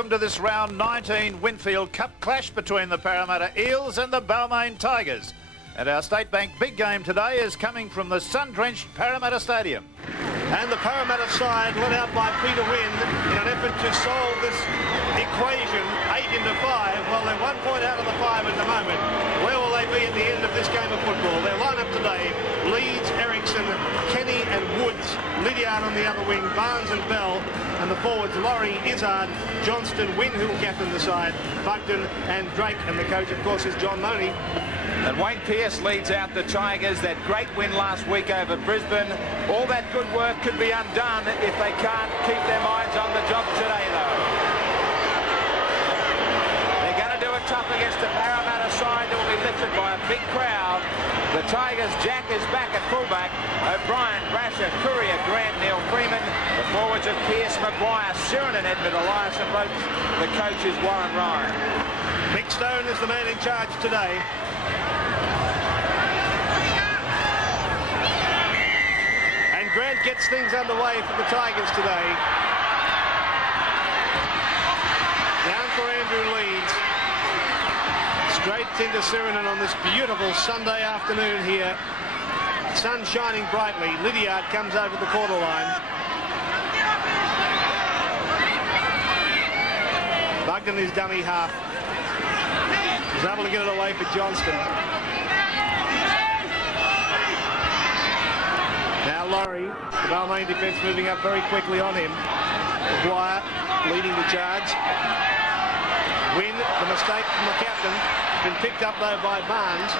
welcome to this round 19 Winfield Cup clash between the Parramatta Eels and the Balmain Tigers. And our State Bank big game today is coming from the sun-drenched Parramatta Stadium. And the Parramatta side led out by Peter Wynn in an effort to solve this equation, 8 into 5. Well, they're 1 point out of the 5 at the moment. Where will they be at the end of this game of football? Their lineup today: Leeds, Ericsson, Kenny and Woods. Lydiard on the other wing, Barnes and Bell. And the forwards: Laurie, Izzard, Johnston, Wynn, who will captain the side, Bugden and Drake. And the coach, of course, is John Money. And Wayne Pearce leads out the Tigers. That great win last week over Brisbane. All that good work could be undone if they can't keep their minds on the job today, though. They're going to do it tough against the Parramatta side that will be lifted by a big crowd. The Tigers' Jack is back at fullback. O'Brien, Brasher, Courier, Grant, Neil Freeman. The forwards of Pearce, Maguire, Siren and Edmund Elias. And both the coach is Warren Ryan. Mick Stone is the man in charge today. Grant gets things underway for the Tigers today. Down for Andrew Leeds. Straight into Sirinen on this beautiful Sunday afternoon here. Sun shining brightly. Lydiard comes over the quarter line. Bugden is dummy half. He's able to get it away for Johnston. Now Laurie, the Balmain defence moving up very quickly on him. Maguire leading the charge. Wynn, the mistake from the captain, been picked up though by Barnes.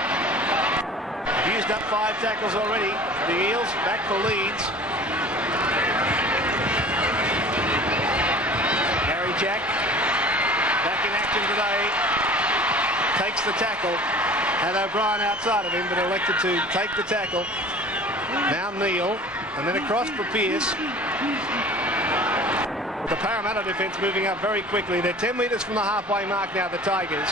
Used up 5 tackles already. The Eels back for Leeds. Harry Jack back in action today. Takes the tackle. Had O'Brien outside of him, but elected to take the tackle. Now Neil, and then across for Pearce. With the Parramatta defence moving up very quickly. They're 10 metres from the halfway mark now, the Tigers.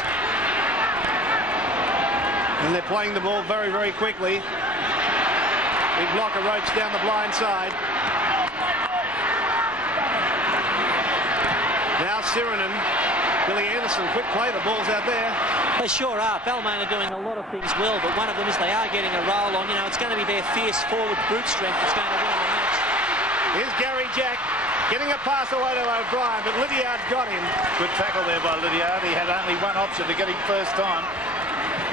And they're playing the ball very, very quickly. Big block of ropes down the blind side. Now Sirinen, Billy Anderson, quick play, the ball's out there. They sure are. Balmain are doing a lot of things well, but one of them is they are getting a roll on. You know, it's going to be their fierce forward brute strength that's going to win the match. Here's Gary Jack getting a pass away to O'Brien, but Lydiard's got him. Good tackle there by Lydiard. He had only one option to get him first time.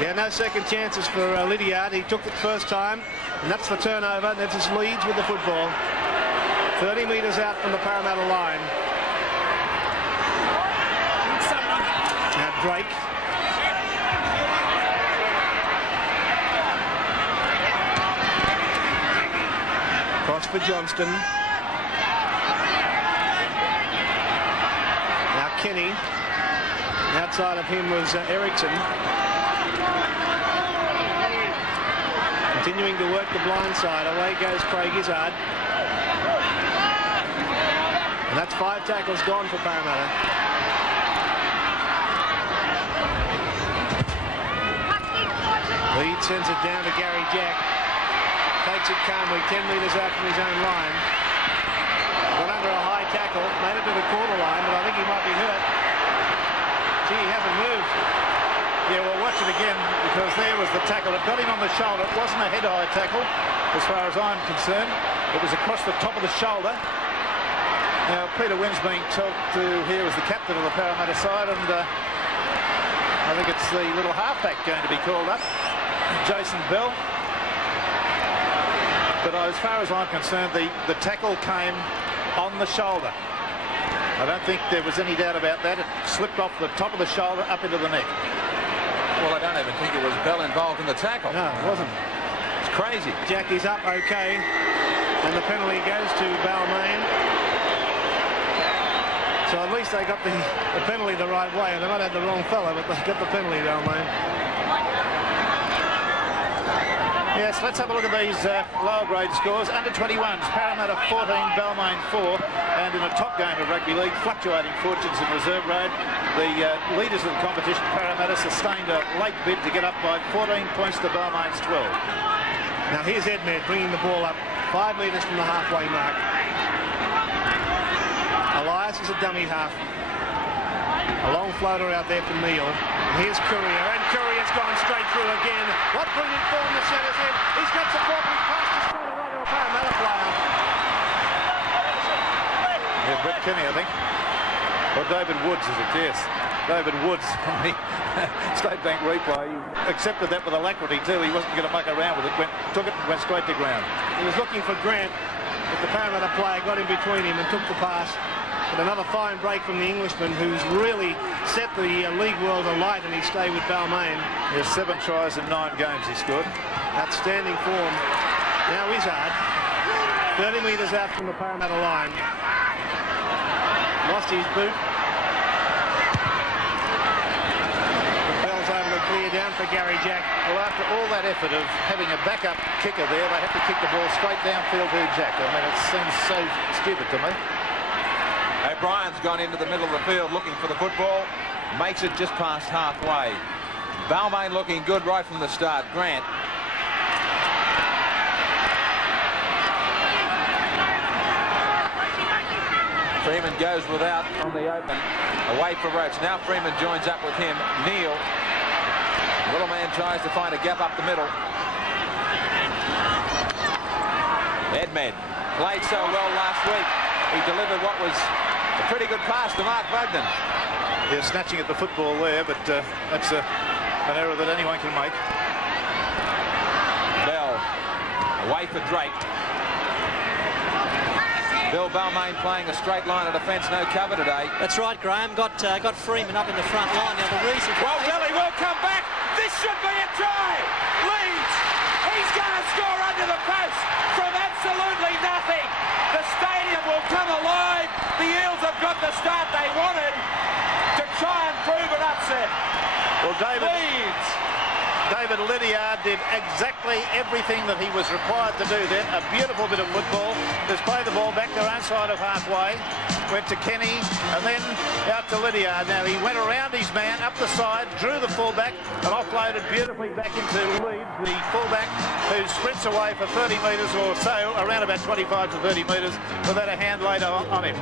Yeah, no second chances for Lydiard. He took it first time, and that's the turnover. And that's his Leeds with the football. 30 metres out from the Parramatta line. Now Drake. Cross for Johnston. Now Kenny. Outside of him was Ericsson. Continuing to work the blind side. Away goes Craig Izzard. And that's 5 tackles gone for Parramatta. Lead sends it down to Gary Jack. Takes it calmly, 10 metres out from his own line. Got under a high tackle, made it to the quarter line, but I think he might be hurt. Gee, he hasn't moved. Yeah, well, watch it again, because there was the tackle. It got him on the shoulder. It wasn't a head-high tackle, as far as I'm concerned. It was across the top of the shoulder. Now, Peter Wynn's being talked to here as the captain of the Parramatta side, and I think it's the little halfback going to be called up, Jason Bell. But as far as I'm concerned, the tackle came on the shoulder. I don't think there was any doubt about that. It slipped off the top of the shoulder up into the neck. Well, I don't even think it was Bell involved in the tackle. No, it wasn't. It's crazy. Jackie's up okay, and the penalty goes to Balmain. So at least they got the penalty the right way. They might have the wrong fella, but they got the penalty, Balmain. Yes, let's have a look at these lower grade scores. Under 21s, Parramatta 14, Balmain 4, and in a top game of rugby league, fluctuating fortunes in reserve grade. The leaders of the competition, Parramatta, sustained a late bid to get up by 14 points to Balmain's 12. Now here's Edmed bringing the ball up 5 metres from the halfway mark. Elias is a dummy half. A long floater out there from Neil. Here's Courier, and Courier's gone straight through again. What brilliant form the centre's in. He's got support, but he passed it straight away to a Parramatta player. Yeah, Brett Kenny, I think. Or David Woods, is it? Yes. David Woods from the State Bank replay. He accepted that with alacrity too. He wasn't going to muck around with it. Took it and went straight to ground. He was looking for Grant, but the Parramatta player got in between him and took the pass. But another fine break from the Englishman, who's really set the league world alight in his stay with Balmain. He has 7 tries in 9 games he scored. Outstanding form. Now Izzard, 30 metres out from the Parramatta line. Lost his boot. Bell's able to clear down for Gary Jack. Well, after all that effort of having a backup kicker there, they have to kick the ball straight downfield to Jack. I mean, it seems so stupid to me. O'Brien's gone into the middle of the field looking for the football. Makes it just past halfway. Balmain looking good right from the start. Grant. Freeman goes without on the open. Away for Roach. Now Freeman joins up with him. Neil. Little man tries to find a gap up the middle. Edmed played so well last week. He delivered what was a pretty good pass to Mark Bogdan. Yeah, snatching at the football there, but that's an error that anyone can make. Bell away for Drake. Bill Balmain playing a straight line of defence, no cover today. That's right, Graham. Got Freeman up in the front line. Now the reason. Well, Billy will come back. This should be a try. Leeds. He's going to score under the post from absolutely nothing. The stadium will come alive. The Eels have got the start they wanted to try and prove an upset. Well, Leeds. David Lydiard did exactly everything that he was required to do then. A beautiful bit of football. Just played the ball back their own side of halfway. Went to Kenny and then out to Lydiard. Now he went around his man up the side, drew the fullback and offloaded beautifully back into Leeds, the fullback who sprints away for 30 metres or so, around about 25 to 30 metres without a hand laid on him.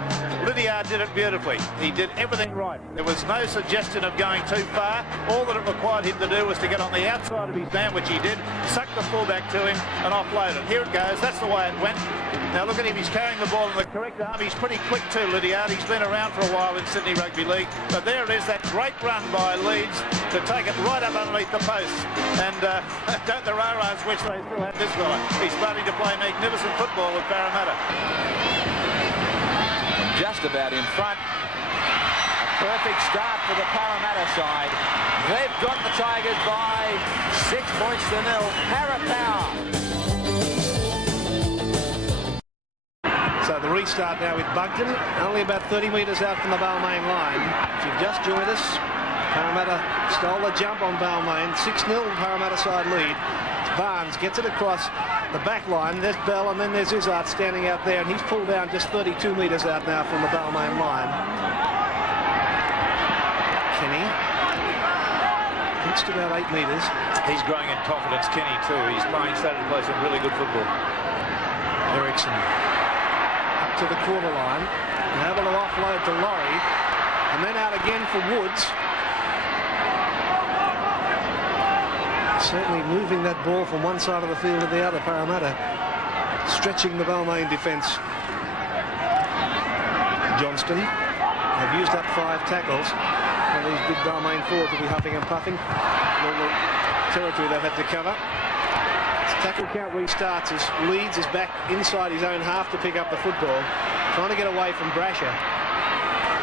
Lydiard did it beautifully. He did everything right. There was no suggestion of going too far. All that it required him to do was to get on the outside of his man, which he did, suck the fullback to him and offload it. Here it goes. That's the way it went. Now look at him. He's carrying the ball in the correct arm. He's pretty quick too, Lydiard. He's been around for a while in Sydney Rugby League. But there it is, that great run by Leeds to take it right up underneath the post. And don't the Raras wish they still had this guy. He's starting to play magnificent football with Parramatta. Just about in front. A perfect start for the Parramatta side. They've got the Tigers by 6 points to 0. Para power. So the restart now with Bugden, only about 30 metres out from the Balmain line. If you've just joined us, Parramatta stole the jump on Balmain. 6-0 Parramatta side lead. Barnes gets it across the back line. There's Bell and then there's Izzard standing out there, and he's pulled down just 32 metres out now from the Balmain line. Kenny reached about 8 metres. He's growing in confidence, Kenny too. He's starting to play some really good football. Ericsson up to the quarter line, able to offload to Laurie, and then out again for Woods. Certainly moving that ball from one side of the field to the other, Parramatta stretching the Balmain defence. Johnston have used up 5 tackles, and these big Balmain forwards will be huffing and puffing. All the territory they've had to cover. Tackle count restarts as Leeds is back inside his own half to pick up the football, trying to get away from Brasher,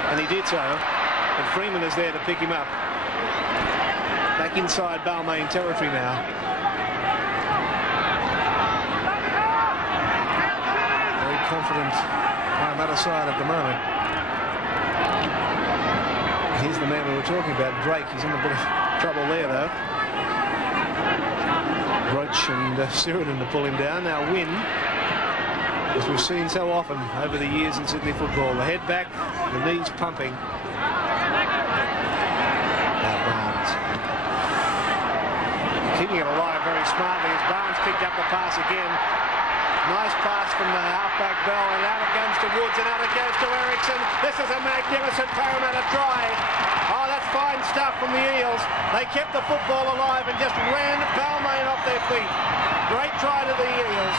and he did so, and Freeman is there to pick him up. Back inside Balmain territory now. Very confident Parramatta side at the moment. Here's the man we were talking about, Drake. He's in a bit of trouble there though. Roach and Sheridan to pull him down. Now Wynn, as we've seen so often over the years in Sydney football. The head back, the knees pumping. Now Barnes. Keeping it alive very smartly as Barnes picked up the pass again. Nice pass from the halfback Bell, and out it goes to Woods, and out it goes to Ericsson. This is a magnificent Parramatta try. Oh, that's fine stuff from the Eels. They kept the football alive and just ran Balmain off their feet. Great try to the Eels.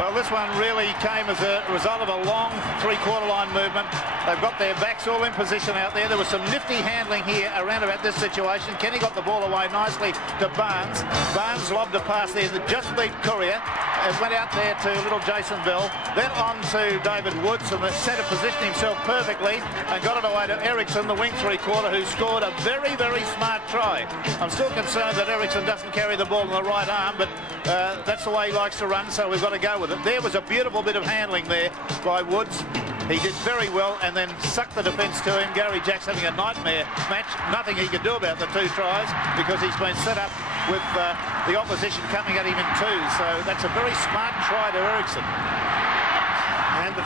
Well, this one really came as a result of a long three-quarter line movement. They've got their backs all in position out there. There was some nifty handling here around about this situation. Kenny got the ball away nicely to Barnes. Barnes lobbed a pass there that just beat Courier. It went out there to little Jason Bell, then on to David Woods, and the centre positioned himself perfectly and got it away to Ericsson, the wing three-quarter, who scored a very, very smart try. I'm still concerned that Ericsson doesn't carry the ball in the right arm, but that's the way he likes to run, so we've got to go with it. There was a beautiful bit of handling there by Woods. He did very well and then sucked the defence to him. Gary Jack's having a nightmare match. Nothing he could do about the two tries because he's been set up with the opposition coming at him in two. So that's a very smart try to Ericsson. And the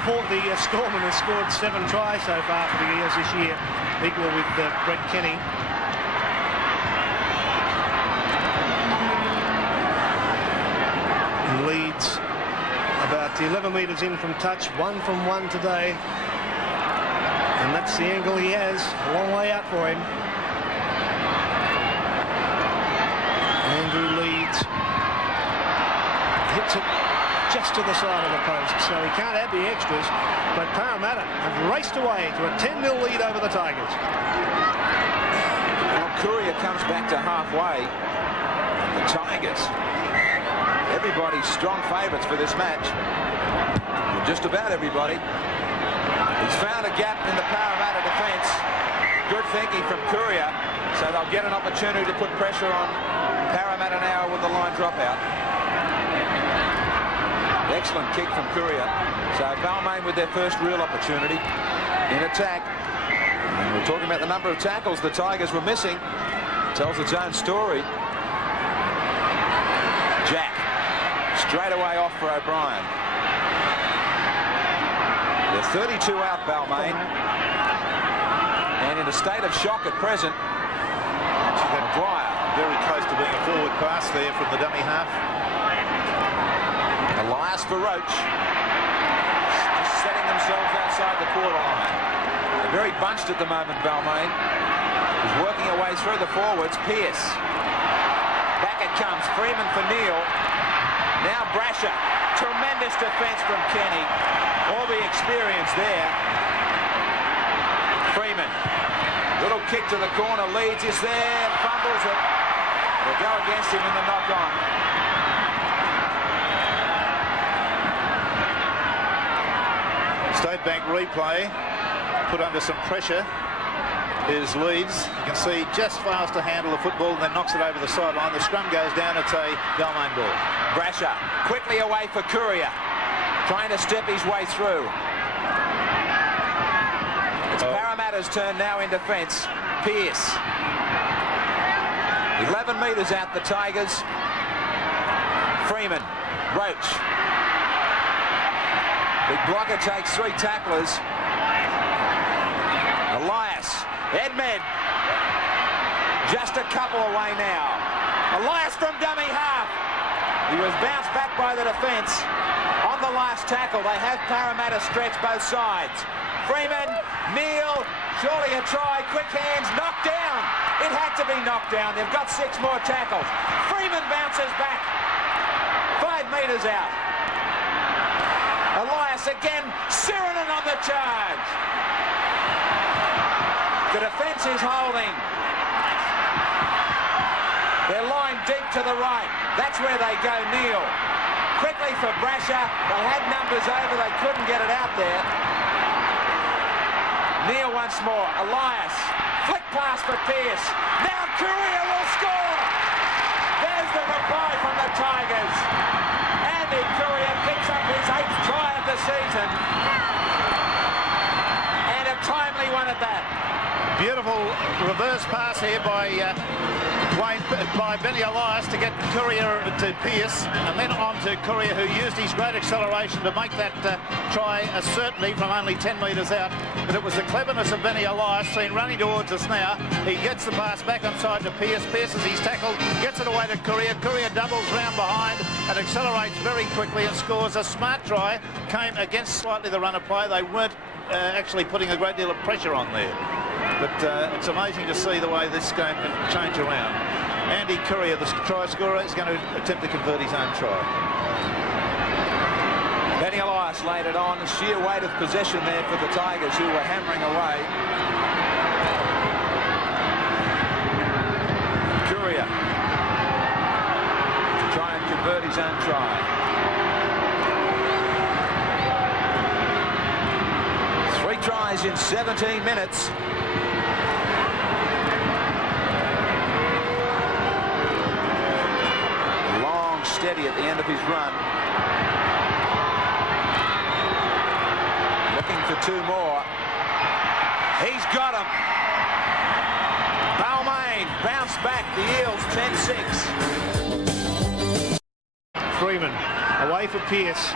Stormen has scored 7 tries so far for the Eels this year, equal with Brett Kenny. He leads about 11 metres in from touch, 1 from 1 today. And that's the angle he has. A long way out for him. Andrew leads. Hits it just to the side of the post, so he can't have the extras. But Parramatta have raced away to a 10-0 lead over the Tigers. Well, Courier comes back to halfway. The Tigers, everybody's strong favourites for this match. Just about everybody. He's found a gap in the Parramatta defence. Good thinking from Courier, so they'll get an opportunity to put pressure on Parramatta now with the line dropout. Excellent kick from Courier. So Balmain with their first real opportunity in attack. And we're talking about the number of tackles the Tigers were missing. Tells its own story. Jack straight away off for O'Brien. They're 32 out, Balmain, and in a state of shock at present. Maguire Very close to being a forward pass there from the dummy half. Elias for Roach, just setting themselves outside the quarter line. They're very bunched at the moment, Balmain. He's working her way through the forwards. Pearce. Back it comes. Freeman for Neal. Now Brasher. Tremendous defence from Kenny. All the experience there. Freeman. Little kick to the corner. Leeds is there. Fumbles it. It'll go against him in the knock-on. State Bank replay, put under some pressure, is Leeds. You can see just fails to handle the football and then knocks it over the sideline. The scrum goes down. It's a Balmain ball. Brasher quickly away for Courier, trying to step his way through. It's Parramatta's turn now in defence. Pearce. 11 metres out, the Tigers. Freeman. Roach. Big blocker takes 3 tacklers. Elias. Edmed. Just a couple away now. Elias from dummy half. He was bounced back by the defence. On the last tackle, they have Parramatta stretch both sides. Freeman, Neal, surely a try, quick hands, knocked down. It had to be knocked down. They've got 6 more tackles. Freeman bounces back. 5 metres out. Elias again, Sirenen on the charge. The defence is holding. They're lined deep to the right. That's where they go, Neal. Quickly for Brasher. They had numbers over, they couldn't get it out there. Neal once more. Elias. Flick pass for Pearce. Now Courier will score. There's the reply from the Tigers. Andy Courier picks up his 8th try of the season. And a timely one at that. Beautiful reverse pass here by Benny Elias to get Courier to Pearce, and then on to Courier, who used his great acceleration to make that try a certainty from only 10 metres out. But it was the cleverness of Benny Elias, seen running towards us now. He gets the pass back onside to Pearce. Pearce, as he's tackled, gets it away to Courier. Courier doubles round behind and accelerates very quickly and scores a smart try. Came against slightly the run of play. They weren't actually putting a great deal of pressure on there. But it's amazing to see the way this game can change around. Andy Courier, the try scorer, is going to attempt to convert his own try. Benny Elias laid it on. Sheer weight of possession there for the Tigers, who were hammering away. Courier to try and convert his own try. 3 tries in 17 minutes. Steady at the end of his run. Looking for 2 more. He's got him. Balmain bounced back. The Eels 10-6. Freeman away for Pearce.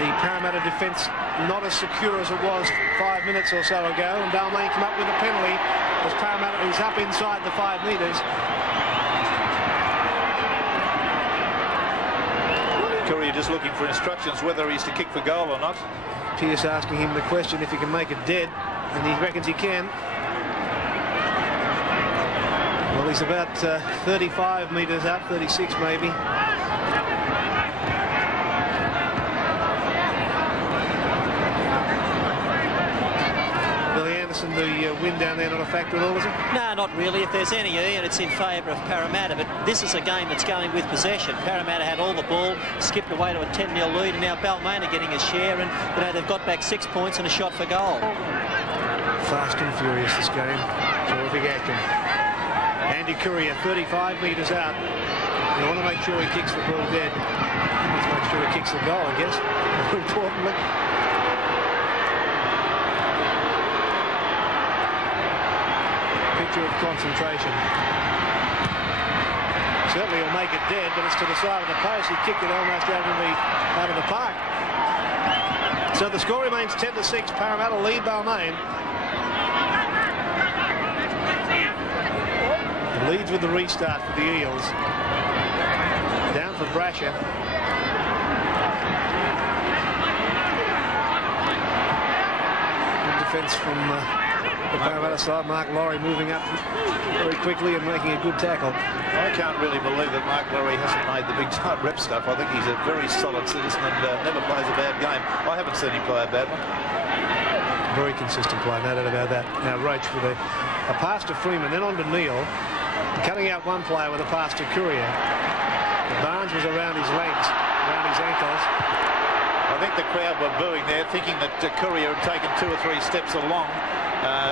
The Parramatta defence not as secure as it was 5 minutes or so ago, and Balmain come up with a penalty as Parramatta is up inside the 5 metres. Courier just looking for instructions whether he's to kick for goal or not. Pearce asking him the question if he can make it dead, and he reckons he can. Well, he's about 35 metres out, 36 maybe. The wind down there not a factor at all, is it? No, not really. If there's any Ian, it's in favour of Parramatta, but this is a game that's going with possession. Parramatta had all the ball, skipped away to a 10-0 lead, and now Balmain are getting a share, and they've got back 6 points and a shot for goal. Fast and furious this game. Terrific action. Andy Courier, 35 metres out. You want to make sure he kicks the ball dead. Let's make sure he kicks the goal, I guess. More importantly. Of concentration. Certainly he'll make it dead, but it's to the side of the post. He kicked it almost out of the park. So the score remains 10-6. Parramatta lead Balmain. It leads with the restart for the Eels. Down for Brasher. Good defence from the Parramatta side. Mark Laurie moving up very quickly and making a good tackle. I can't really believe that Mark Laurie hasn't made the big time rep stuff. I think he's a very solid citizen and never plays a bad game. I haven't seen him play a bad one. Very consistent play, no doubt about that. Now Roach with a pass to Freeman, then on to Neal, cutting out one player with a pass to Courier. Barnes was around his legs, around his ankles. I think the crowd were booing there, thinking that Courier had taken 2 or 3 steps along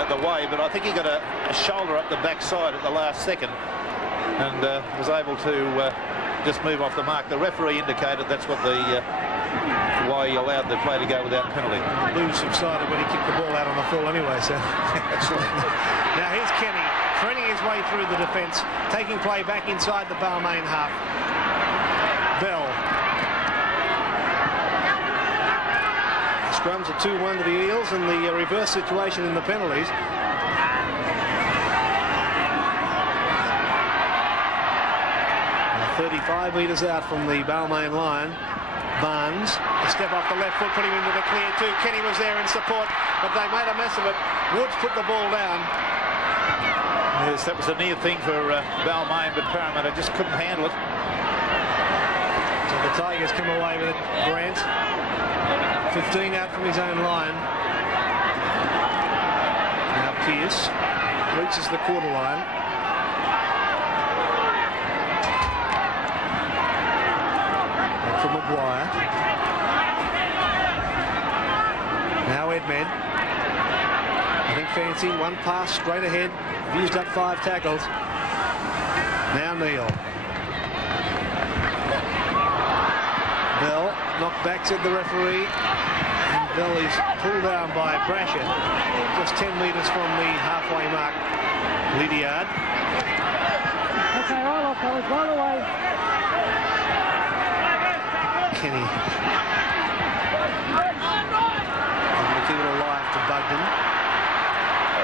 the way, but I think he got a shoulder up the backside at the last second and was able to just move off the mark. The referee indicated that's what why he allowed the play to go without penalty. The blues subsided when he kicked the ball out on the full anyway, so. Now here's Kenny, threading his way through the defence, taking play back inside the Balmain half. Bell. Scrums are 2-1 to the Eels, and the reverse situation in the penalties. 35 metres out from the Balmain line. Barnes, a step off the left foot, put him into the clear too. Kenny was there in support, but they made a mess of it. Woods put the ball down. Yes, that was a near thing for Balmain, but Parramatta just couldn't handle it. So the Tigers come away with it. Grant, 15 out from his own line. Now Pearce reaches the quarter line. From Maguire. Now Edmed. Nothing fancy. One pass straight ahead. Used up 5 tackles. Now Neal. Bell knocked back, said the referee. And Bill is pulled down by Brasher, just 10 metres from the halfway mark. Lydiard. Okay, roll off, fellas, roll away. Kenny. Going to keep it alive to Bugden.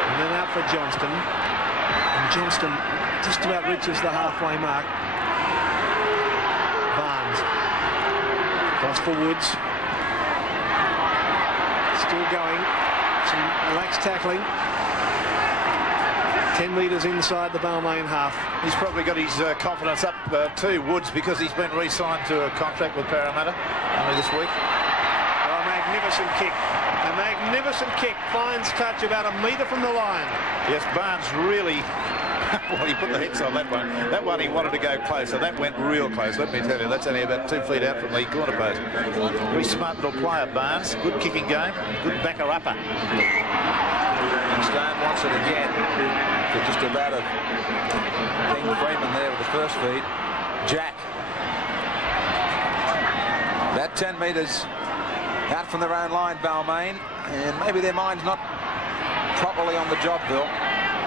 And then out for Johnston. And Johnston just about reaches the halfway mark. Barnes. Cross for Woods. Still going. Some lax tackling. 10 metres inside the Balmain half. He's probably got his confidence up too, Woods, because he's been re-signed to a contract with Parramatta only this week. Oh, a magnificent kick. A magnificent kick. Finds touch about a metre from the line. Yes, Barnes really... well, he put the hits on that one. That one he wanted to go closer. That went real close, let me tell you. That's only about 2 feet out from the corner post. Very smart little player, Barnes. Good kicking game. Good backer-upper. And Stone wants it again. They're just about a King Freeman there with the first feed. Jack. About 10 metres out from their own line, Balmain. And maybe their mind's not properly on the job, Bill.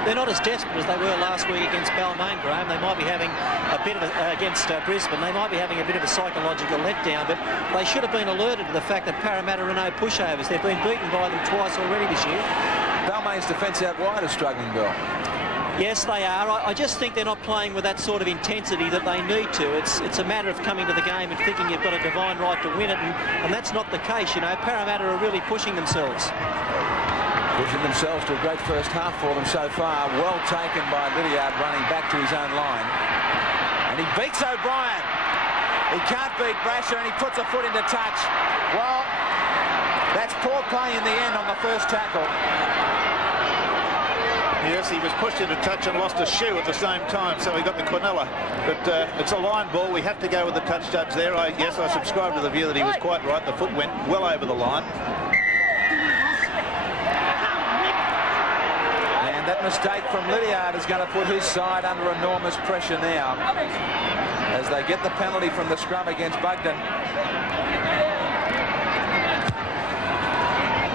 They're not as desperate as they were last week against Balmain, Graham. They might be having a bit of against Brisbane. They might be having a bit of a psychological letdown, but they should have been alerted to the fact that Parramatta are no pushovers. They've been beaten by them twice already this year. Balmain's defence out wide is struggling, Bill. Yes, they are. I just think they're not playing with that sort of intensity that they need to. It's a matter of coming to the game and thinking you've got a divine right to win it, and that's not the case. You know, Parramatta are really pushing themselves. Pushing themselves to a great first half for them so far. Well taken by Lydiard, running back to his own line. And he beats O'Brien. He can't beat Brasher, and he puts a foot into touch. Well, that's poor play in the end on the first tackle. Yes, he was pushed into touch and lost a shoe at the same time, so he got the Quinella. But it's a line ball. We have to go with the touch judge there. Yes, I subscribe to the view that he was quite right. The foot went well over the line. And that mistake from Lydiard is going to put his side under enormous pressure now as they get the penalty from the scrum against Bugden.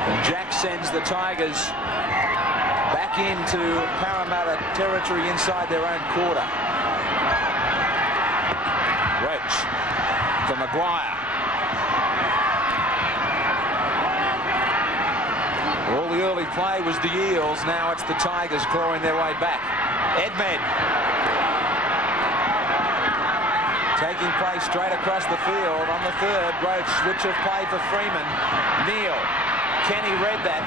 And Jack sends the Tigers back into Parramatta territory inside their own quarter. Roach to Maguire. All the early play was the Eels. Now it's the Tigers clawing their way back. Edmed taking play straight across the field on the third. Roach switch of play for Freeman. Neal. Kenny read that.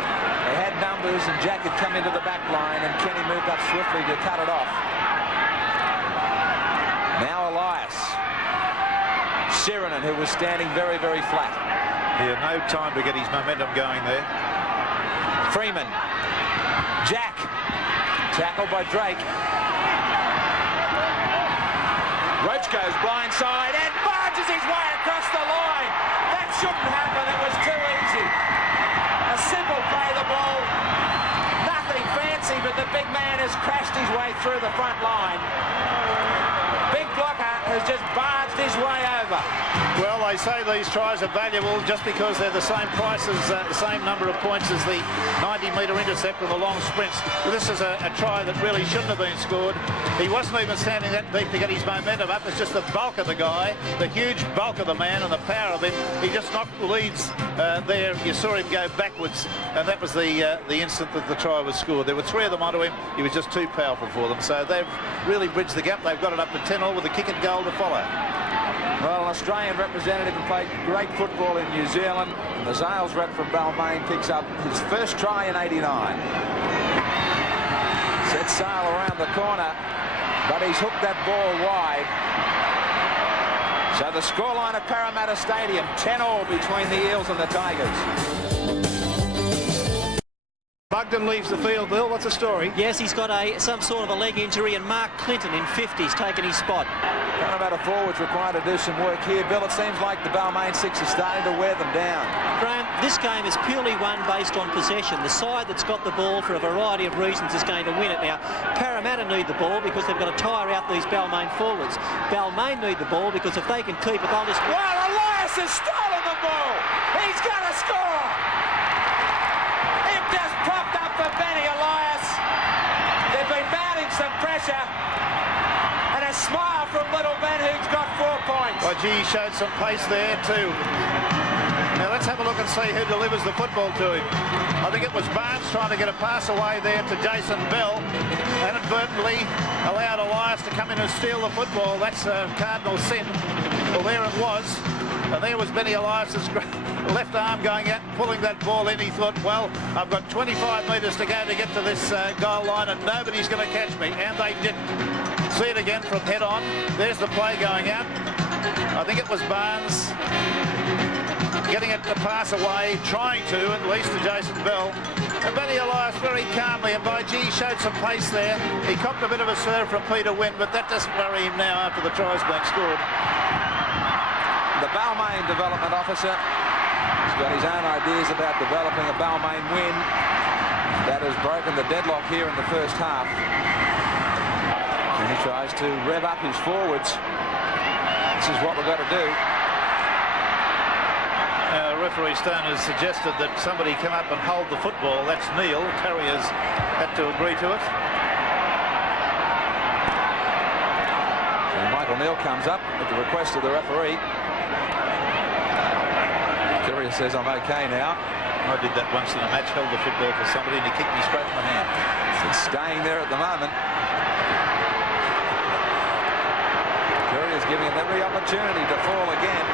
They had numbers, and Jack had come into the back line, and Kenny moved up swiftly to cut it off. Now Elias. Sirenen, who was standing very, very flat. Yeah, no time to get his momentum going there. Freeman. Jack. Tackled by Drake. Roach goes blindside and barges his way across the line. That shouldn't happen. It was too easy. A simple play the ball. Nothing fancy, but the big man has crashed his way through the front line. Big blocker has just barged his way over. Well, they say these tries are valuable just because they're the same price as the same number of points as the 90-metre intercept and the long sprints. This is a try that really shouldn't have been scored. He wasn't even standing that deep to get his momentum up. It's just the bulk of the guy, the huge bulk of the man and the power of him. He just knocked Leeds there. You saw him go backwards, and that was the instant that the try was scored. There were 3 of them onto him. He was just too powerful for them. So they've really bridged the gap. They've got it up to 10-all with a kick and goal to follow. Well, an Australian representative who played great football in New Zealand. And the Zales rep from Balmain picks up his first try in '89. Sets sail around the corner, but he's hooked that ball wide. So the scoreline at Parramatta Stadium, 10-all between the Eels and the Tigers. Bugden leaves the field, Bill. What's the story? Yes, he's got some sort of a leg injury, and Mark Clinton in 50's taken his spot. Parramatta forwards required to do some work here. Bill, it seems like the Balmain Six is starting to wear them down. Graham, this game is purely won based on possession. The side that's got the ball for a variety of reasons is going to win it. Now, Parramatta need the ball because they've got to tire out these Balmain forwards. Balmain need the ball because if they can keep it, they'll just... Well, Elias has stolen the ball. He's going to score. for Benny Elias. They've been mounting some pressure. And a smile from little Ben, who's got 4 points. Well, gee, he showed some pace there too. Now let's have a look and see who delivers the football to him. I think it was Barnes trying to get a pass away there to Jason Bell. Inadvertently allowed Elias to come in and steal the football. That's a cardinal sin. Well, there it was. And there was Benny Elias's left arm going out and pulling that ball in. He thought, well, I've got 25 metres to go to get to this goal line and nobody's going to catch me. And they didn't. See it again from head on. There's the play going out. I think it was Barnes getting it to pass away, trying to, at least to Jason Bell. And Benny Elias very calmly, and by gee, showed some pace there. He copped a bit of a serve from Peter Wynn, but that doesn't worry him now after the try's been scored. The Balmain development officer has got his own ideas about developing a Balmain win that has broken the deadlock here in the first half. And he tries to rev up his forwards. This is what we've got to do. Referee Stone has suggested that somebody come up and hold the football. That's Neil. Carrier's had to agree to it. And Michael Neal comes up at the request of the referee. Carrier says, I'm okay now. I did that once in a match, held the football for somebody and he kicked me straight in the hand. It's staying there at the moment. Carrier's giving him every opportunity to fall again.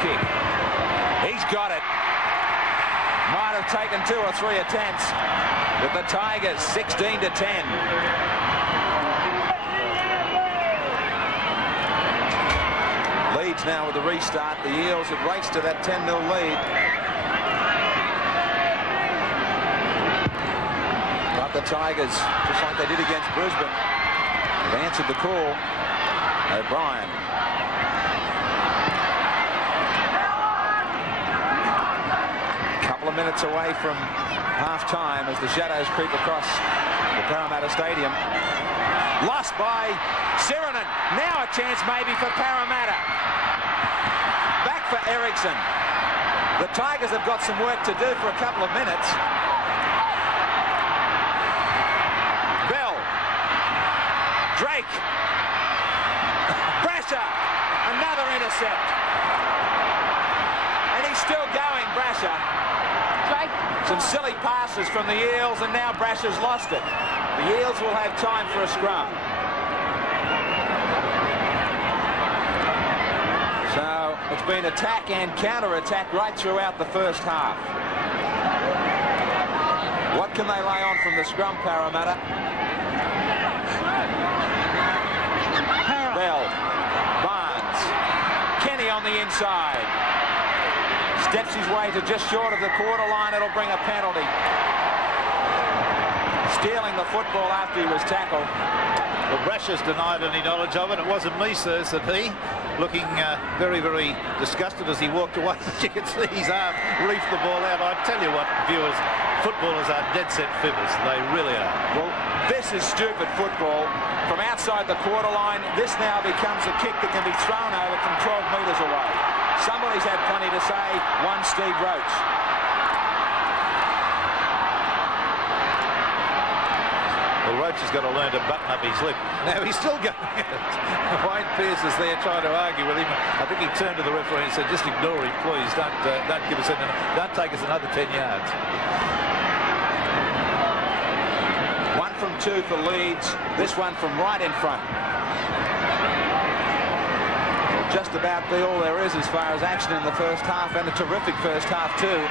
Kick. He's got it. Might have taken 2 or 3 attempts, but the Tigers 16 to 10. Leads now with the restart. The Eels have raced to that 10-0 lead. But the Tigers, just like they did against Brisbane, have answered the call. O'Brien. Minutes away from half-time as the shadows creep across the Parramatta Stadium. Lost by Sirenen. Now a chance maybe for Parramatta. Back for Eriksson. The Tigers have got some work to do for a couple of minutes. Bell. Drake. Brasher. Another intercept. And he's still going, Brasher. Some silly passes from the Eels, and now Brasher's lost it. The Eels will have time for a scrum. So it's been attack and counter-attack right throughout the first half. What can they lay on from the scrum, Parramatta? Bell. Barnes. Kenny on the inside. Steps his way to just short of the quarter line. It'll bring a penalty. Stealing the football after he was tackled. Well, Brasher's denied any knowledge of it. It wasn't me, sir, said he, looking very, very disgusted as he walked away. You can see his arm reef the ball out. I tell you what, viewers, footballers are dead set fibbers. They really are. Well, this is stupid football. From outside the quarter line, this now becomes a kick that can be thrown over from 12 metres away. Somebody's had plenty to say. One Steve Roach. Well, Roach has got to learn to button up his lip. Now he's still going at it. Wayne Pearce is there trying to argue with him. I think he turned to the referee and said, just ignore him, please. Don't give us don't take us another 10 yards. 1 from 2 for Leeds. This one from right in front. Just about be all there is as far as action in the first half, and a terrific first half too.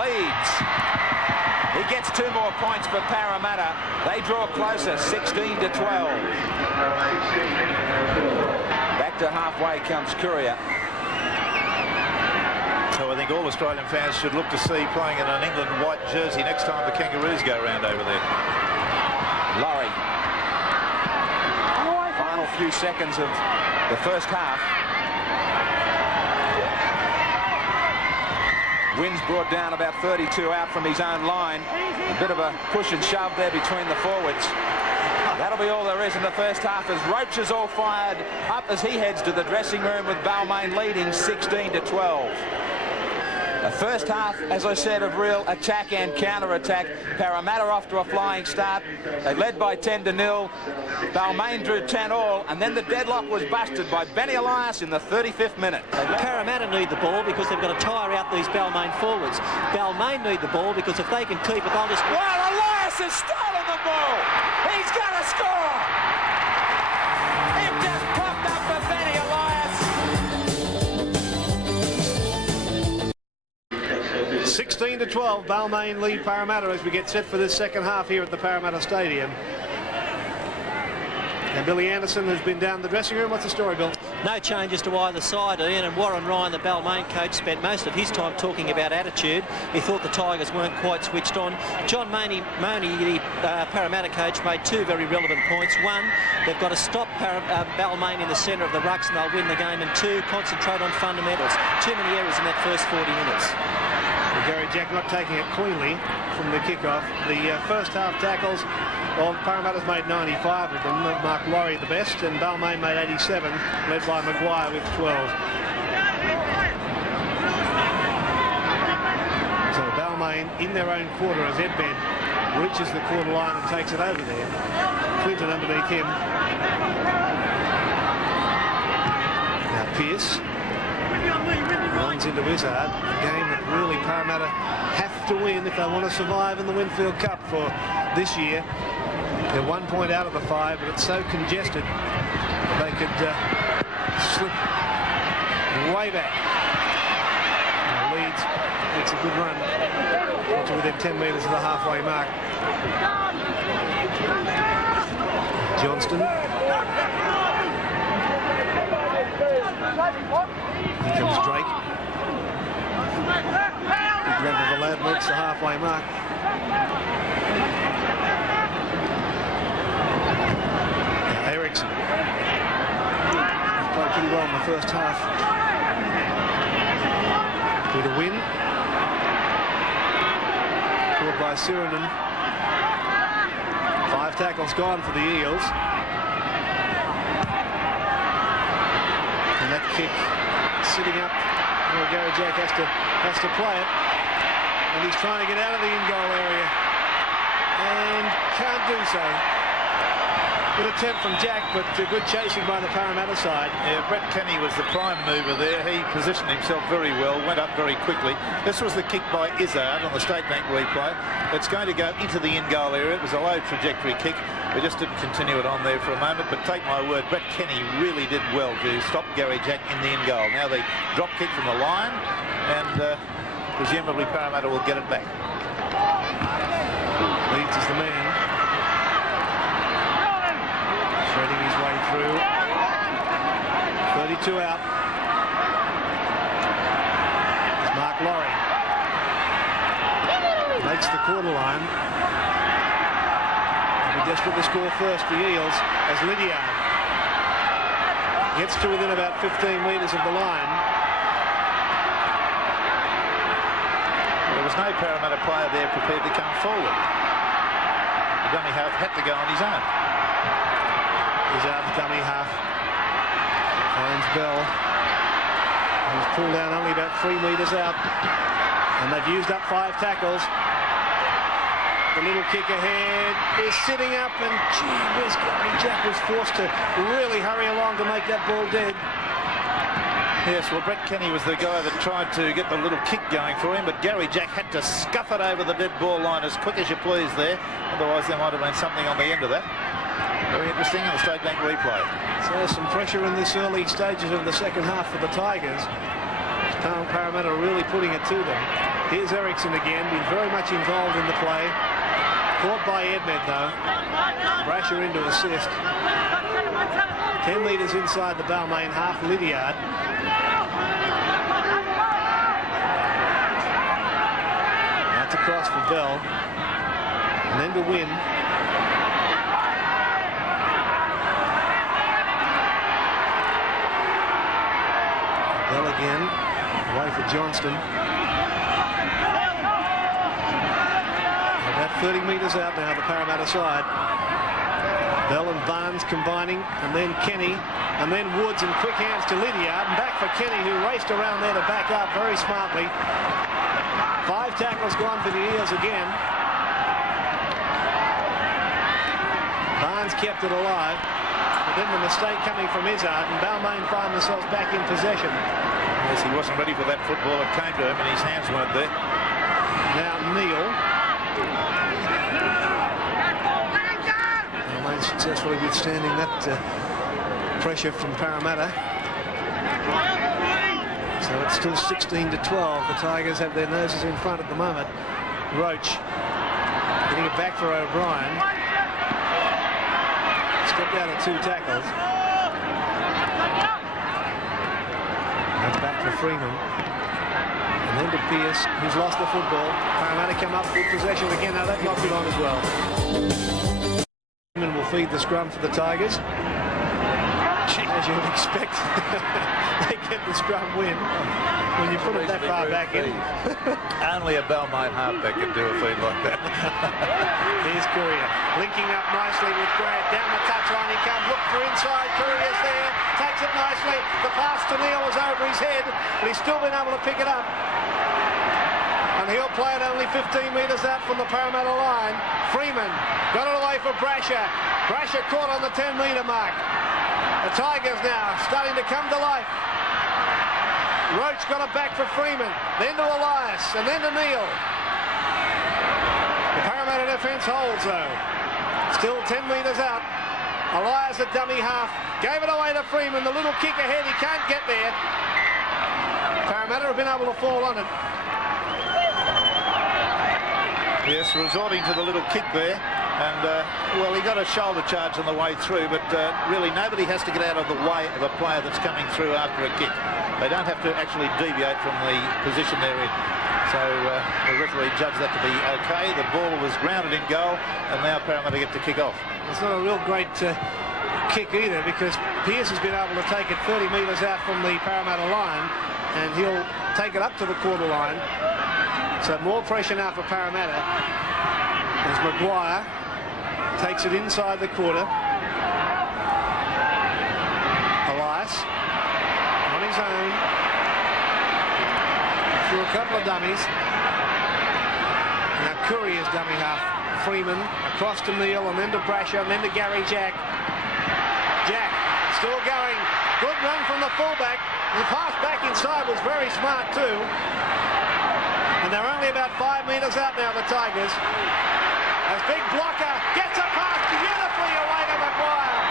Leeds. He gets 2 more points for Parramatta. They draw closer, 16 to 12. Back to halfway comes Courier. So I think all Australian fans should look to see playing in an England white jersey next time the Kangaroos go around over there. Laurie. Final few seconds of the first half. Wynn's brought down about 32 out from his own line. A bit of a push and shove there between the forwards. That'll be all there is in the first half as Roach is all fired up as he heads to the dressing room with Balmain leading 16 to 12. The first half, as I said, of real attack and counter-attack. Parramatta off to a flying start. They led by 10-0. Balmain drew 10-all, and then the deadlock was busted by Benny Elias in the 35th minute. Parramatta need the ball because they've got to tire out these Balmain forwards. Balmain need the ball because if they can keep it, they'll just... Well, Elias has stolen the ball. He's going to score. It just popped up for Benny Elias. 16-12, Balmain lead Parramatta as we get set for this second half here at the Parramatta Stadium. And Billy Anderson has been down the dressing room. What's the story, Bill? No changes to either side, Ian, and Warren Ryan, the Balmain coach, spent most of his time talking about attitude. He thought the Tigers weren't quite switched on. John Money, the Parramatta coach, made two very relevant points. One, they've got to stop Balmain in the centre of the rucks and they'll win the game. And two, concentrate on fundamentals. Too many errors in that first 40 minutes. Well, Gary Jack not taking it cleanly from the kickoff. The first half tackles, well, Parramatta's made 95 of them. Mark Laurie the best, and Balmain made 87, led by Maguire with 12. So Balmain in their own quarter as Edmed reaches the quarter line and takes it over there. Clinton underneath him. Now Pearce runs into Izzard, a game that really Parramatta have to win if they want to survive in the Winfield Cup for this year. They're 1 point out of the 5, but it's so congested they could slip way back. Leeds makes a good run to within 10 metres of the halfway mark. Johnston. Here comes Drake. Big run of the lad makes the halfway mark. Ericsson played pretty well in the first half. Peter Wynn. Caught by Sirinen. 5 tackles gone for the Eels. And that kick sitting up. Well, Gary Jack has to play it. And he's trying to get out of the in-goal area. And can't do so. Good attempt from Jack, but good chasing by the Parramatta side. Yeah, Brett Kenny was the prime mover there. He positioned himself very well, went up very quickly. This was the kick by Izzard on the State Bank replay. It's going to go into the in-goal area. It was a low trajectory kick. We just didn't continue it on there for a moment, but take my word, Brett Kenny really did well to stop Gary Jack in the in-goal. Now the drop kick from the line, and presumably Parramatta will get it back. Leeds is the man. Threading his way through. 32 out. It's Mark Laurie. Makes the quarter line. He just put the score first, the Eels, as Lydiard gets to within about 15 metres of the line. There was no Parramatta player there prepared to come forward. The dummy half had to go on his own. He's out the dummy half. Finds Bell. He's pulled down only about 3 metres out. And they've used up 5 tackles. The little kick ahead is sitting up, and gee whiz, Gary Jack was forced to really hurry along to make that ball dead. Yes, well, Brett Kenny was the guy that tried to get the little kick going for him, but Gary Jack had to scuff it over the dead ball line as quick as you please there. Otherwise, there might have been something on the end of that. Very interesting in the State Bank replay. So some pressure in this early stages of the second half for the Tigers. Parramatta really putting it to them. Here's Ericsson again, been very much involved in the play. Caught by Edmed though. Brasher into assist. 10 metres inside the Balmain half, Lydiard. That's across for Bell. And then to Wynn. Bell again. Away for Johnston. About 30 metres out now, the Parramatta side. Bell and Barnes combining, and then Kenny, and then Woods, and quick hands to Lydiard, and back for Kenny, who raced around there to back up very smartly. 5 tackles gone for the Eels again. Barnes kept it alive, but then the mistake coming from Izzard, and Balmain find themselves back in possession. Yes, he wasn't ready for that football. It came to him and his hands weren't there. Now Neil. Balmain successfully withstanding that pressure from Parramatta. So it's still 16-12. The Tigers have their noses in front at the moment. Roach getting it back for O'Brien. Stepped out of 2 tackles. That's back for Freeman. And then to Pearce, who's lost the football. Parramatta come up with possession again. Now they've locked it on as well. Freeman will feed the scrum for the Tigers. As you would expect, they get the scrum win when you put it that far back in. Only a Balmain halfback can do a feed like that. Here's Courier linking up nicely with Grant. Down the touchline he comes. Look for inside. Courier's there. Takes it nicely. The pass to Neil was over his head, but he's still been able to pick it up. And he'll play it only 15 metres out from the Parramatta line. Freeman got it away for Brasher. Brasher caught on the 10-metre mark. The Tigers now starting to come to life. Roach got it back for Freeman, then to Elias, and then to Neil. The Parramatta defence holds though. Still 10 metres out. Elias a dummy half. Gave it away to Freeman. The little kick ahead, he can't get there. Parramatta have been able to fall on it. Yes, resorting to the little kick there. And, well, he got a shoulder charge on the way through, but really nobody has to get out of the way of a player that's coming through after a kick. They don't have to actually deviate from the position they're in. So the referee judged that to be okay. The ball was grounded in goal, and now Parramatta get to kick off. It's not a real great kick either, because Pearce has been able to take it 30 metres out from the Parramatta line, and he'll take it up to the quarter line. So more pressure now for Parramatta as Maguire takes it inside the quarter. Elias on his own through a couple of dummies. Now Courier's dummy half. Freeman across to Neil, and then to Brasher, and then to Gary Jack. Jack still going. Good run from the fullback. The pass back inside was very smart too. And they're only about 5 metres out now, the Tigers. As big blocker gets a pass beautifully away to Maguire.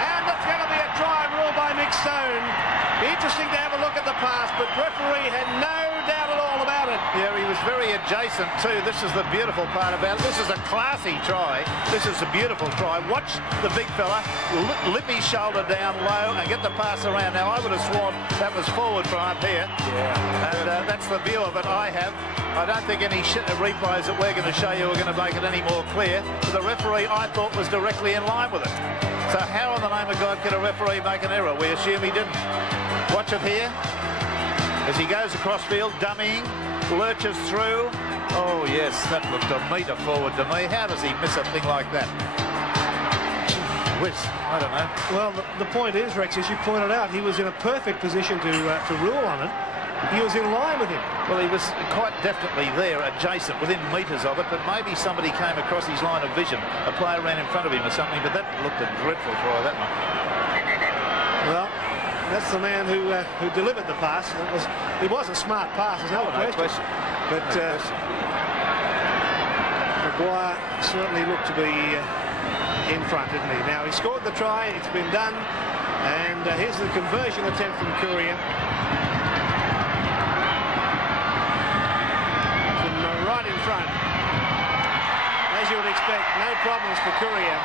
And it's going to be a try ruled by Mick Stone. Be interesting to have a look at the pass, but referee had no doubt at all about it. Yeah, he was very adjacent too. This is the beautiful part about it. This is a classy try. This is a beautiful try. Watch the big fella lip his shoulder down low and get the pass around. Now, I would have sworn that was forward from up here. Yeah. And that's the view of it I have. I don't think any replays that we're going to show you are going to make it any more clear. But the referee, I thought, was directly in line with it. So how in the name of God could a referee make an error? We assume he didn't. Watch it here as he goes across field, dummying, lurches through. Oh, yes, that looked a metre forward to me. How does he miss a thing like that? Whiz, I don't know. Well, the point is, Rex, as you pointed out, he was in a perfect position to rule on it. He was in line with him. Well, he was quite definitely there, adjacent, within metres of it, but maybe somebody came across his line of vision. A player ran in front of him or something, but that looked a dreadful try, that one. Well, that's the man who delivered the pass. It was a smart pass, there's no question. But Maguire certainly looked to be in front, didn't he? Now, he scored the try, it's been done, and here's the conversion attempt from Courier. Right in front, as you would expect, no problems for Courier.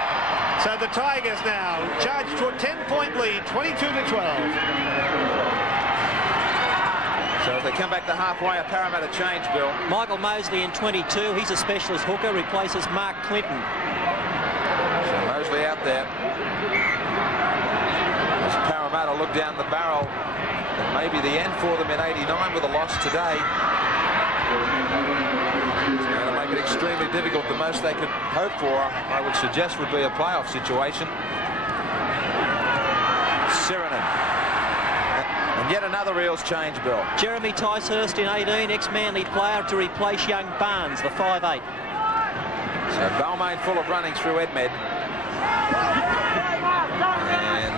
So the Tigers now charged to a 10-point lead, 22-12. So if they come back to halfway, a Parramatta change, Bill. Michael Mosley in 22, he's a specialist hooker, replaces Mark Clinton. So Mosley out there. As Parramatta look down the barrel, and maybe the end for them in 89 with a loss today. It's going to make it extremely difficult. The most they could hope for, I would suggest, would be a playoff situation. Sirenen. And And yet another Eels change, Bill. Jeremy Ticehurst in 18, ex-Manly player, to replace young Barnes, the 5'8". So Balmain full of running through Edmed. And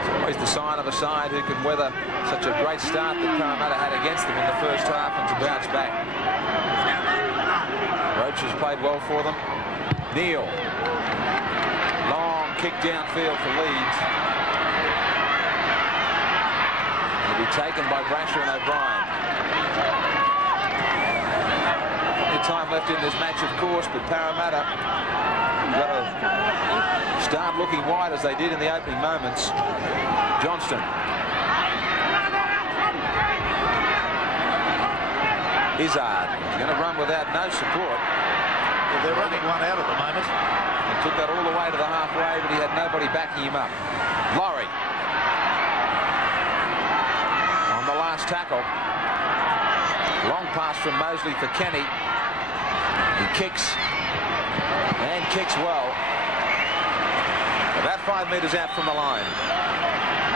it's always the sign of a side who can weather such a great start that Parramatta had against them in the first half and to bounce back. Roach has played well for them. Neil. Long kick downfield for Leeds. It'll be taken by Brasher and O'Brien. Plenty of time left in this match, of course, but Parramatta got to start looking wide as they did in the opening moments. Johnston. Izzard. He's going to run without no support. Well, they're running one out at the moment. He took that all the way to the halfway, but he had nobody backing him up. Laurie. On the last tackle. Long pass from Mosley for Kenny. He kicks. And kicks well. About 5 metres out from the line.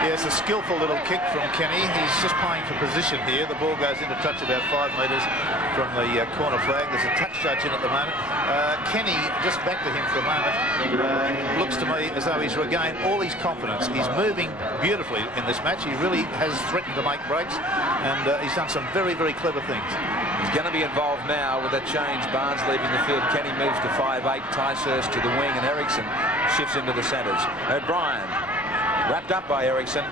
Yes, a skillful little kick from Kenny. He's just playing for position here. The ball goes into touch about 5 metres from the corner flag. There's a touch judge in at the moment. Kenny, just back to him for a moment, looks to me as though he's regained all his confidence. He's moving beautifully in this match. He really has threatened to make breaks, and he's done some very, very clever things. He's going to be involved now with that change. Barnes leaving the field. Kenny moves to 5'8". Ticehurst to the wing, and Ericsson shifts into the centres. O'Brien. Wrapped up by Ericsson.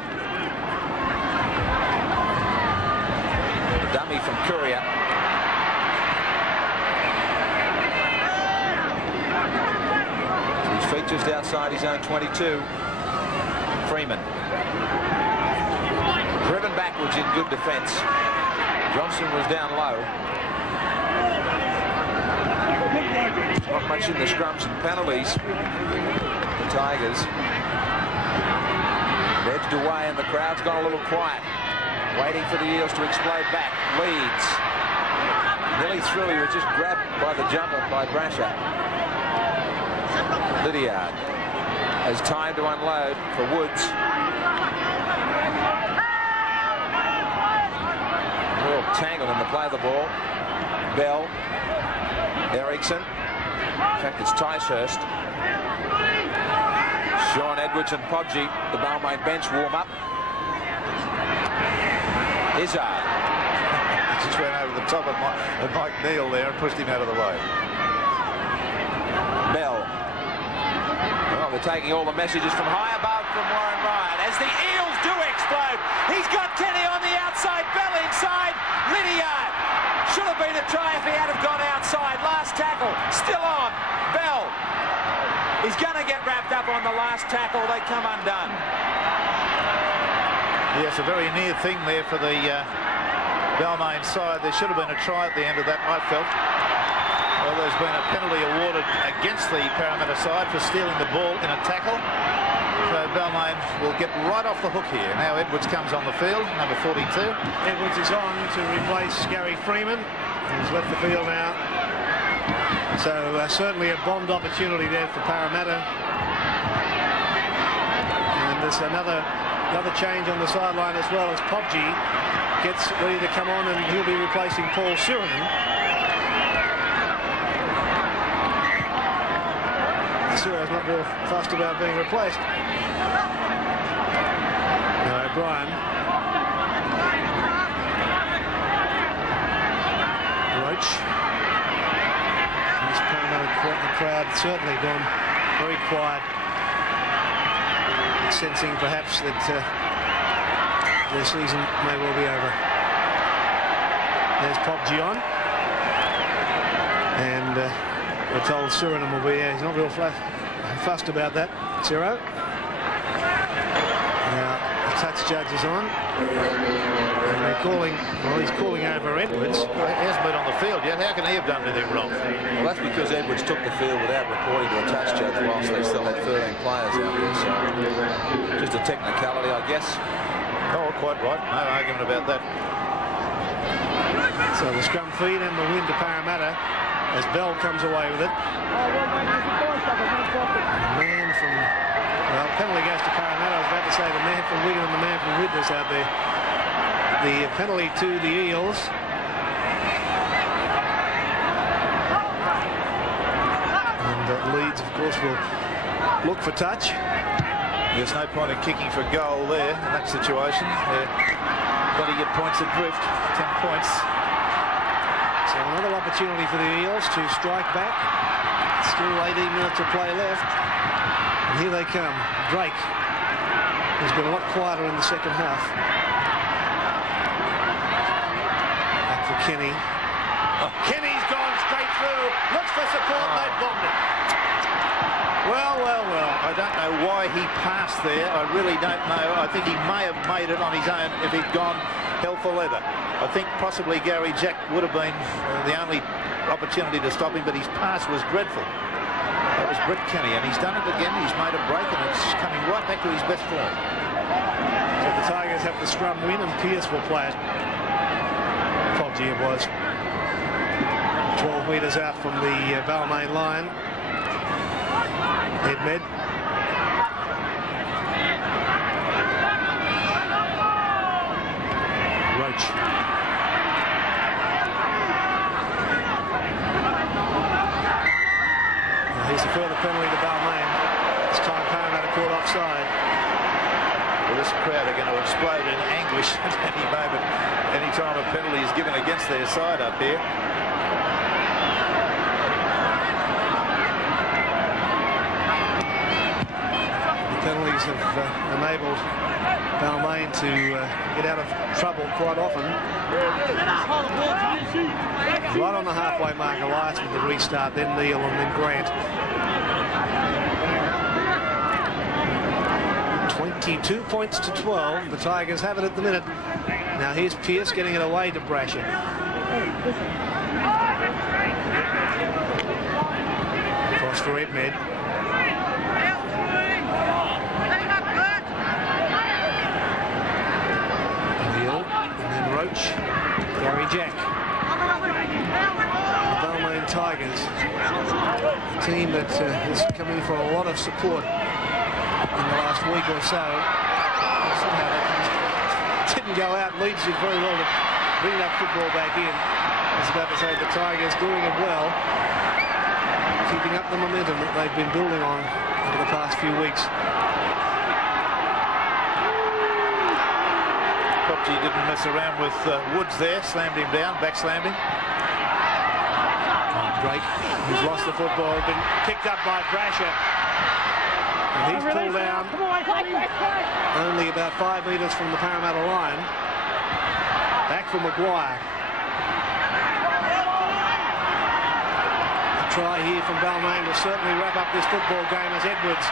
The dummy from Courier. His feet just outside his own 22. Freeman. Driven backwards in good defence. Johnson was down low. Not much in the scrums and penalties. The Tigers. Edged away and the crowd's gone a little quiet, waiting for the Eels to explode back. Leeds nearly through. He was just grabbed by the jumper by Brasher. Lydiard has time to unload for Woods. Real tangle in the play of the ball. Bell, Ericsson. In fact, it's Ticehurst. Sean Edwards and Podgy, the Balmain bench, warm up. Izzard. Just went over the top of Mike Neal there and pushed him out of the way. Bell. Well, they're taking all the messages from high above from Warren Ryan as the Eels do explode. He's got Kenny on the outside, Bell inside. Lydiard. Should have been a try if he had have gone outside. Last tackle, still on. Bell. He's going to get wrapped up on the last tackle. They come undone. Yes, a very near thing there for the Balmain side. There should have been a try at the end of that, I felt. Well, there's been a penalty awarded against the Parramatta side for stealing the ball in a tackle. So Balmain will get right off the hook here. Now Edwards comes on the field, number 42. Edwards is on to replace Gary Freeman, who's left the field now. So certainly a bombed opportunity there for Parramatta. And there's another change on the sideline as well as Podgy gets ready to come on, and he'll be replacing Paul Sirinen. Siro's not real fussed about being replaced. Now O'Brien. Roach. The crowd certainly gone very quiet, sensing perhaps that their season may well be over. There's Podgy on, and we're told Sirinen will be there. He's not real fussed about that, Ciro. Now the touch judge is on. And they're calling, well, he's calling over Edwards. Well, he hasn't been on the field yet. How can he have done anything wrong? Well, that's because Edwards took the field without reporting to a touch judge whilst they still had 13 players out there. So just a technicality, I guess. Oh, quite right. No argument about that. So the scrum feed and the win to Parramatta as Bell comes away with it. A man from Well, penalty goes to Parramatta. I was about to say the man from Wigan and the man from Widnes out there. The penalty to the Eels. And Leeds, of course, will look for touch. There's no point in kicking for goal there in that situation. They're got to get points adrift. 10 points. So another opportunity for the Eels to strike back. Still 18 minutes of play left. And here they come. Drake has been a lot quieter in the second half. Back for Kenny. Oh, Kenny's gone straight through. Looks for support. They've bombed it. Well. I don't know why he passed there. I really don't know. I think he may have made it on his own if he'd gone hell for leather. I think possibly Gary Jack would have been the only opportunity to stop him, but his pass was dreadful. That was Brett Kenny, and he's done it again. He's made a break, and it's coming right back to his best form. So the Tigers have the scrum win, and Pearce will play it. Podgy it was. 12 metres out from the Balmain line. Edmed. Roach. Now here's a further penalty to Balmain. This time Parramatta caught offside. Well, this crowd are going to explode in anguish at any moment, any time a penalty is given against their side up here. Penalties have enabled Balmain to get out of trouble quite often. Right on the halfway mark, Elias with the restart, then Neil and then Grant. 22 points to 12. The Tigers have it at the minute. Now here's Pearce getting it away to Brasher. Cross for Edmed. Roach, Gary Jack. The Balmain Tigers, a team that has come in for a lot of support in the last week or so. Somehow that didn't go out. Leeds did very well to bring that football back in. I was about to say the Tigers doing it well, keeping up the momentum that they've been building on over the past few weeks. He didn't mess around with Woods there, slammed him down, back slammed him. Drake, who's lost the football, been picked up by Brasher. And he's pulled down only about 5 metres from the Parramatta line. Back for Maguire. A try here from Balmain will certainly wrap up this football game as Edwards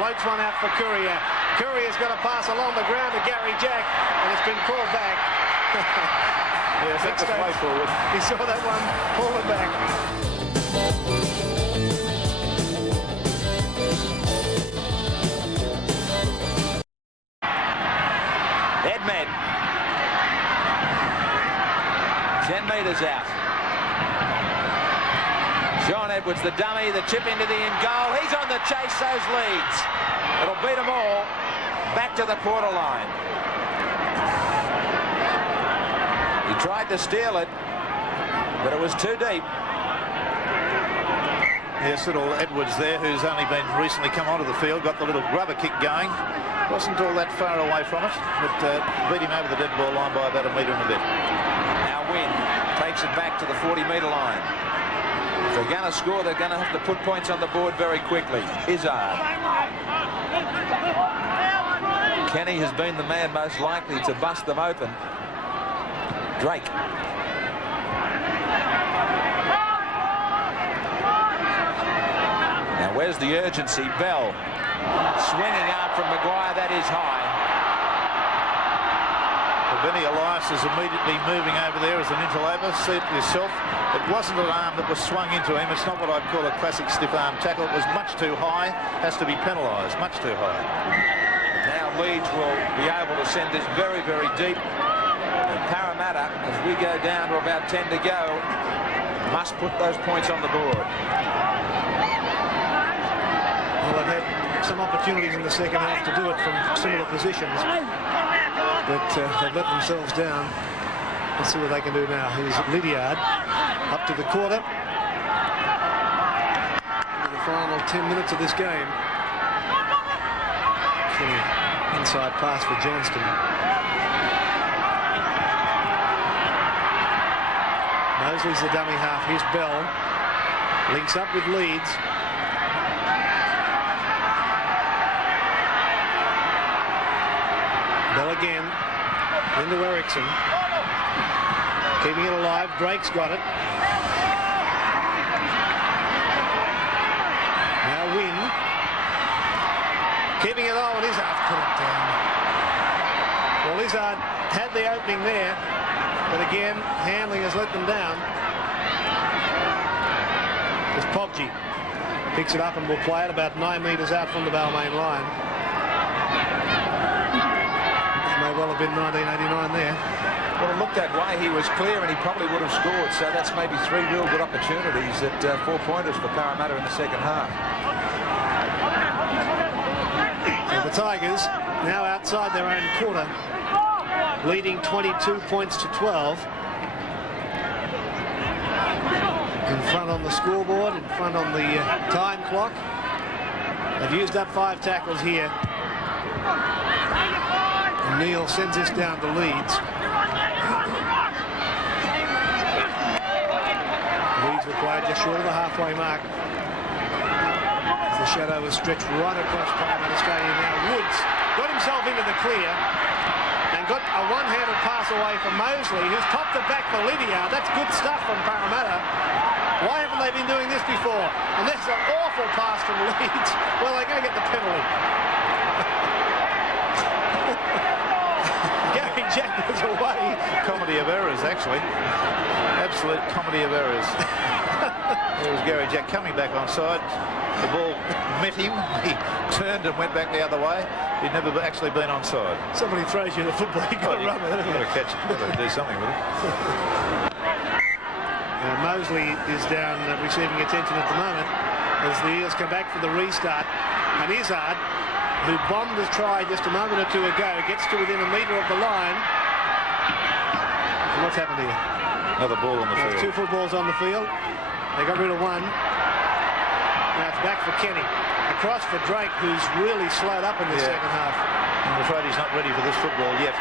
floats one out for Courier. Courier's got to pass along the ground to Gary Jack, and it's been called back. Yes, that's way forward. He saw that one, pull it back. Edmed. 10 metres out. Sean Edwards, the dummy, the chip into the in goal. He's on the chase, those Leeds. It'll beat them all back to the quarter line. He tried to steal it, but it was too deep. Yes, little Edwards there, who's only been recently come onto the field, got the little grubber kick going. Wasn't all that far away from it, but beat him over the dead ball line by about a metre and a bit. Now Wynn takes it back to the 40-metre line. If they're going to score, they're going to have to put points on the board very quickly. Izzard. Kenny has been the man most likely to bust them open. Drake. Now where's the urgency? Bell. Swinging out from Maguire, that is high. Benny Elias is immediately moving over there as an interloper. See it yourself. It wasn't an arm that was swung into him. It's not what I'd call a classic stiff arm tackle. It was much too high. Has to be penalised. Much too high. Now Leeds will be able to send this very, very deep. And Parramatta, as we go down to about 10 to go, must put those points on the board. Well, they've had some opportunities in the second half to do it from similar positions, but they've let themselves down. Let's see what they can do now. Here's Lydiard up to the quarter. In the final 10 minutes of this game. Inside pass for Johnston. Mosley's the dummy half. Here's Bell. Links up with Leeds. Bell again. Into Ericsson. Keeping it alive. Drake's got it. Now Wynn. Keeping it on. Izzard put it down. Well, Izzard had the opening there, but again, handling has let them down. As Poggi picks it up and will play it about 9 metres out from the Balmain line. It may well have been 1989 there. Well, it looked that way. He was clear and he probably would have scored. So that's maybe 3 real good opportunities at 4-pointers for Parramatta in the second half. So the Tigers now outside their own quarter, leading 22 points to 12. In front on the scoreboard, in front on the time clock. They've used up 5 tackles here. And Neil sends this down to Leeds. Leeds will play just short of the halfway mark. The shadow is stretched right across Parramatta Stadium now. Woods got himself into the clear and got a one-handed pass away from Mosley, who's topped it back for Lydiard. That's good stuff from Parramatta. Why haven't they been doing this before? And that's an awful pass from Leeds. Well, they're going to get the penalty. Gary Jack was away. Comedy of errors, actually. Absolute comedy of errors. There was Gary Jack coming back onside. The ball met him. He turned and went back the other way. He'd never actually been onside. Somebody throws you the football, you've got to run with it. You've got to catch it. You've got to do something with it. Mosley is down receiving attention at the moment as the Eels come back for the restart. And Izzard, who bombed his try just a moment or two ago, gets to within a metre of the line. And what's happened here? Another ball on the field. 2 footballs on the field. They got rid of one. Now it's back for Kenny. Across for Drake, who's really slowed up in the second half. I'm afraid he's not ready for this football yet.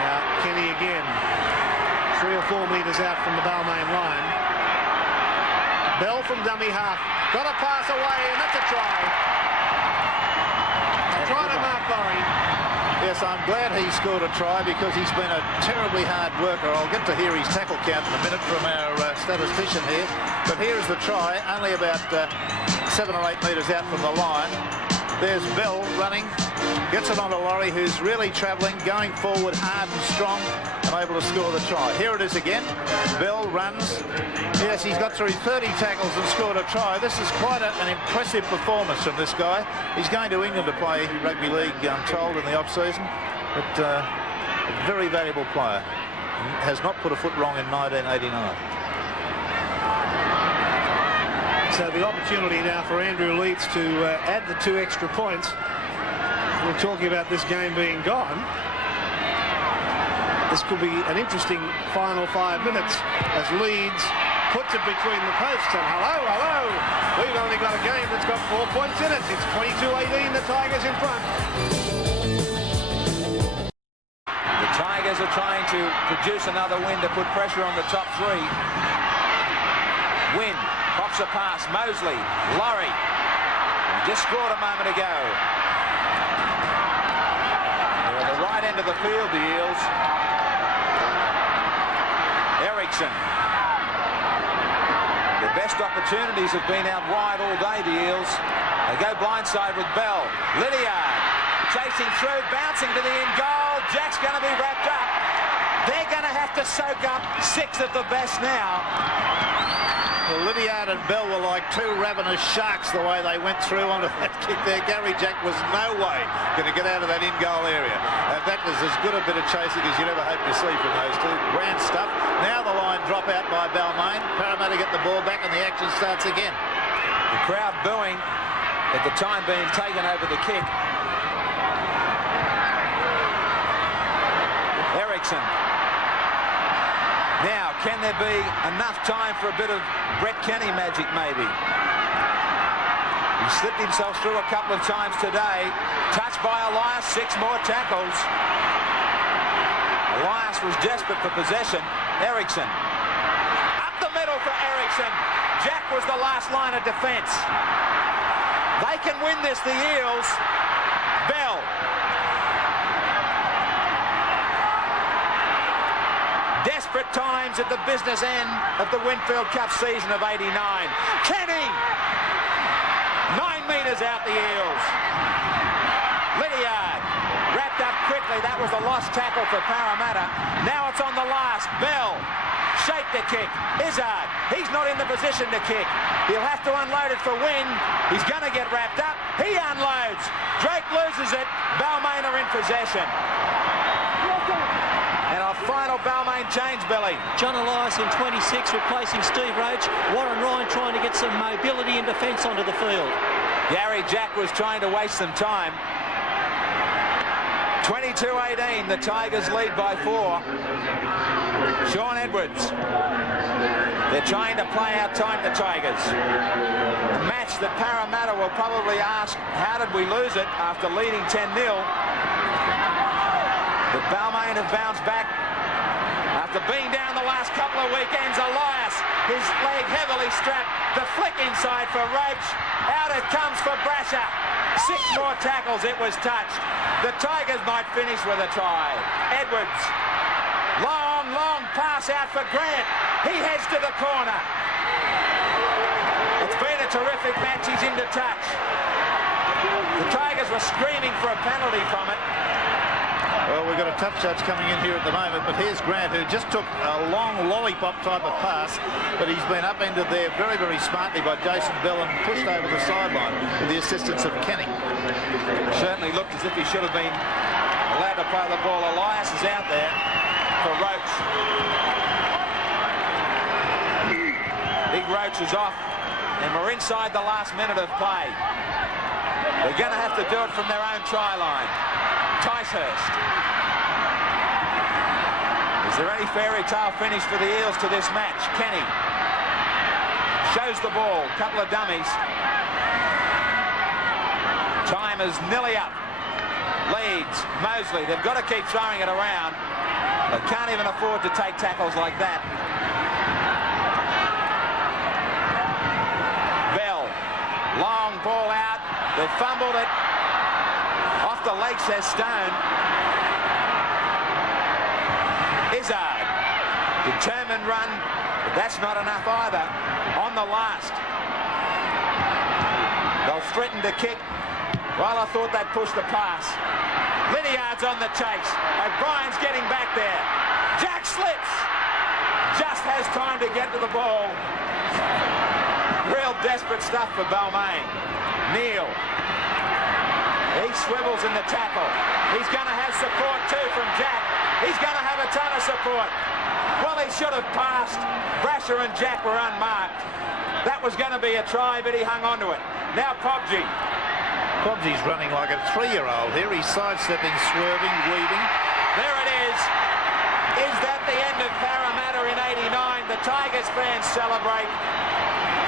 Now Kenny again. 3 or 4 metres out from the Balmain line. Bell from dummy half. Got a pass away, and that's a try. Try to Mark Borry. Yes, I'm glad he scored a try because he's been a terribly hard worker. I'll get to hear his tackle count in a minute from our statistician here. But here's the try, only about 7 or 8 metres out from the line. There's Bell running, gets it on a Laurie, who's really travelling, going forward hard and strong, and able to score the try. Here it is again. Bell runs. Yes, he's got through 30 tackles and scored a try. This is quite an impressive performance from this guy. He's going to England to play rugby league, I'm told, in the off-season. But a very valuable player. Has not put a foot wrong in 1989. So the opportunity now for Andrew Leeds to add the 2 extra points. We're talking about this game being gone. This could be an interesting final 5 minutes as Leeds puts it between the posts. And hello, we've only got a game that's got 4 points in it. It's 22-18, the Tigers in front. The Tigers are trying to produce another win to put pressure on the top 3. Win. Pops a pass, Mosley, Laurie, just scored a moment ago. They're at the right end of the field, the Eels. Ericsson. Their best opportunities have been out wide all day, the Eels. They go blindside with Bell. Lydiard chasing through, bouncing to the end goal. Jack's going to be wrapped up. They're going to have to soak up 6 of the best now. Well, Lydiard and Bell were like 2 ravenous sharks the way they went through onto that kick there. Gary Jack was no way going to get out of that in-goal area. And that was as good a bit of chasing as you'd ever hope to see from those 2. Grand stuff. Now the line drop out by Balmain. Parramatta get the ball back and the action starts again. The crowd booing at the time being taken over the kick. Ericsson. Now, can there be enough time for a bit of Brett Kenny magic, maybe? He slipped himself through a couple of times today. Touched by Elias, 6 more tackles. Elias was desperate for possession. Ericsson. Up the middle for Ericsson. Jack was the last line of defence. They can win this, the Eels. Bell. Desperate times at the business end of the Winfield Cup season of '89. Kenny! 9 metres out the Eels. Lydiard wrapped up quickly. That was a lost tackle for Parramatta. Now it's on the last. Bell shaped the kick. Izzard, he's not in the position to kick. He'll have to unload it for Wynn. He's going to get wrapped up. He unloads. Drake loses it. Balmain are in possession. And a final Balmain change, Billy. John Elias in 26 replacing Steve Roach. Warren Ryan trying to get some mobility and defence onto the field. Gary Jack was trying to waste some time. 22-18, the Tigers lead by 4. Sean Edwards. They're trying to play out time, the Tigers. A match that Parramatta will probably ask, how did we lose it after leading 10-0? But Balmain have bounced back after being down the last couple of weekends. Elias, his leg heavily strapped. The flick inside for Roach. Out it comes for Brasher. 6 more tackles, it was touched. The Tigers might finish with a try. Edwards. Long pass out for Grant. He heads to the corner. It's been a terrific match. He's into touch. The Tigers were screaming for a penalty from it. Well, we've got a touch judge coming in here at the moment, but here's Grant, who just took a long lollipop type of pass, but he's been upended there very, very smartly by Jason Bell and pushed over the sideline with the assistance of Kenny. Certainly looked as if he should have been allowed to play the ball. Elias is out there for Roach. Big Roach is off, and we're inside the last minute of play. They're going to have to do it from their own try line. Ticehurst. Is there any fairy tale finish for the Eels to this match? Kenny shows the ball. Couple of dummies. Time is nearly up. Leeds, Mosley. They've got to keep throwing it around. They can't even afford to take tackles like that. Bell. Long ball out. They've fumbled it. Off the leg, says Stone. Izzard. Determined run, but that's not enough either. On the last. They'll threaten to kick. Well, I thought they'd push the pass. Lydiard's on the chase. O'Brien's getting back there. Jack slips. Just has time to get to the ball. Real desperate stuff for Balmain. Neal. He swivels in the tackle. He's going to have support too from Jack. He's going to have a ton of support. Well, he should have passed. Brasher and Jack were unmarked. That was going to be a try, but he hung on to it. Now Pobji. Pobji's running like a 3-year-old here. He's sidestepping, swerving, weaving. There it is. Is that the end of Parramatta in '89? The Tigers fans celebrate.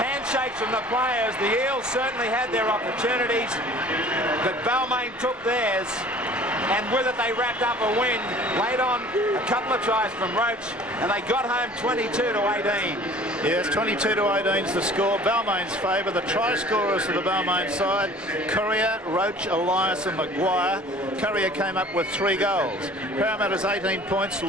Handshakes from the players. The Eels certainly had their opportunities, but Balmain took theirs, and with it they wrapped up a win. Laid on a couple of tries from Roach, and they got home 22-18. Yes, 22-18 is the score. Balmain's favour. The try scorers for the Balmain side: Courier, Roach, Elias and Maguire. Courier came up with 3 goals. Parramatta's 18 points.